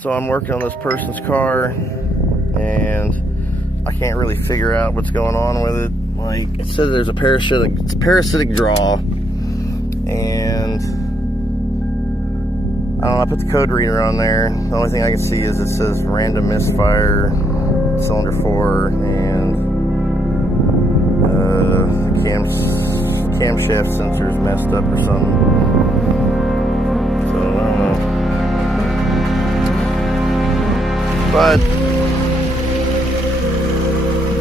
So I'm working on this person's car, and I can't really figure out what's going on with it. Like, it says there's a parasitic draw, and I don't know, I put the code reader on there. The only thing I can see is it says random misfire, cylinder 4, and the camshaft sensor is messed up or something. So I don't know. But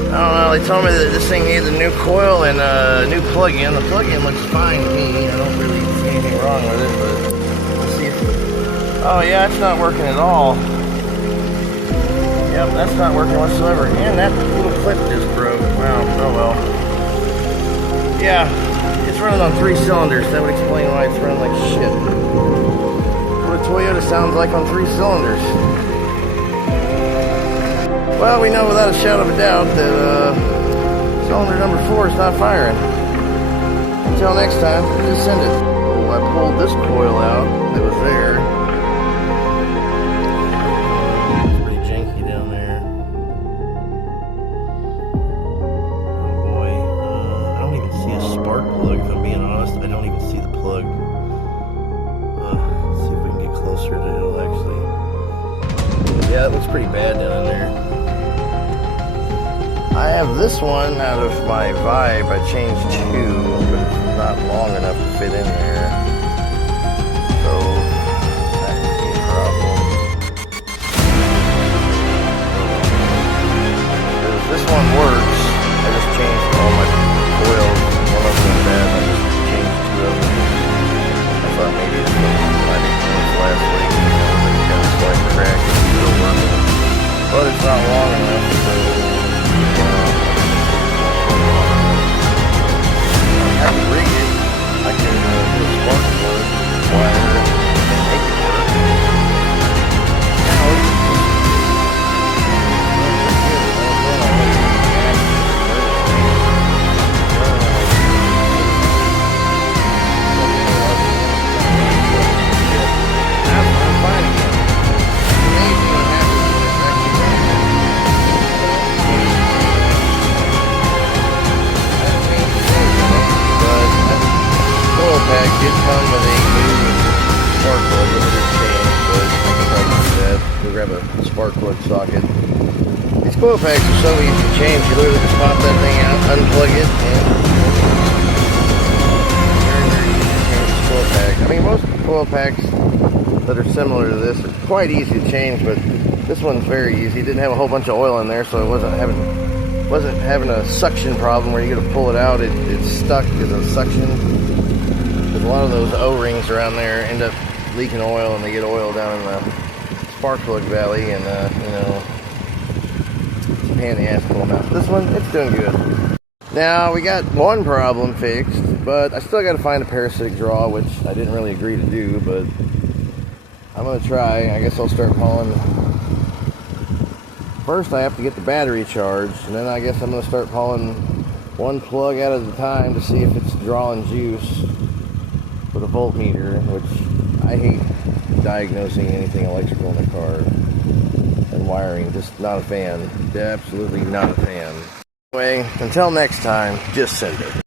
I don't know, they told me that this thing needs a new coil and a new plug-in. The plug-in looks fine to me. I don't really see anything wrong with it, but let's see if... Oh yeah, it's not working at all. Yep, that's not working whatsoever. And that little clip just broke. Wow, oh well. Yeah, it's running on 3 cylinders. That would explain why it's running like shit. What a Toyota sounds like on 3 cylinders. Well, we know without a shadow of a doubt that cylinder number 4 is not firing. Until next time, just send it. Oh, I pulled this coil out that was there. It's pretty janky down there. Oh boy, I don't even see a spark plug, if I'm being honest. I don't even see the plug. Let's see if we can get closer to it actually. Yeah, it looks pretty bad down in there. I have this one out of my Vibe. I changed 2, but it's not long enough to fit in there. So, that could be a problem. This one works. I just changed all my coils. One of them was bad. I just changed 2 of them. I thought maybe it's I didn't change last week. It was kind of slight crack. It's still working. But it's not long enough, so... I can rig it. I can do a spark plug, wire it, and make it work. Now, I'm fine again. It's amazing what happens when it's actually running. Coil pack did come with a new spark plug. It did change, but I can probably do that. We'll grab a spark plug socket. These coil packs are so easy to change. You literally just pop that thing out, unplug it, and very, very easy to change the coil pack. I mean, most coil packs that are similar to this are quite easy to change, but this one's very easy. It didn't have a whole bunch of oil in there, so it wasn't having a suction problem where you got to pull it out. It's stuck because of suction. Because a lot of those O-rings around there end up leaking oil, and they get oil down in the spark plug valley, and you know, it's a pain in the ass to pull them out. This one, it's doing good. Now we got one problem fixed, but I still got to find a parasitic draw, which I didn't really agree to do, but I'm gonna try. I guess I'll start hauling. First, I have to get the battery charged, and then I guess I'm going to start pulling one plug out at a time to see if it's drawing juice for the voltmeter, which I hate diagnosing anything electrical in the car and wiring. Just not a fan. Absolutely not a fan. Anyway, until next time, just send it.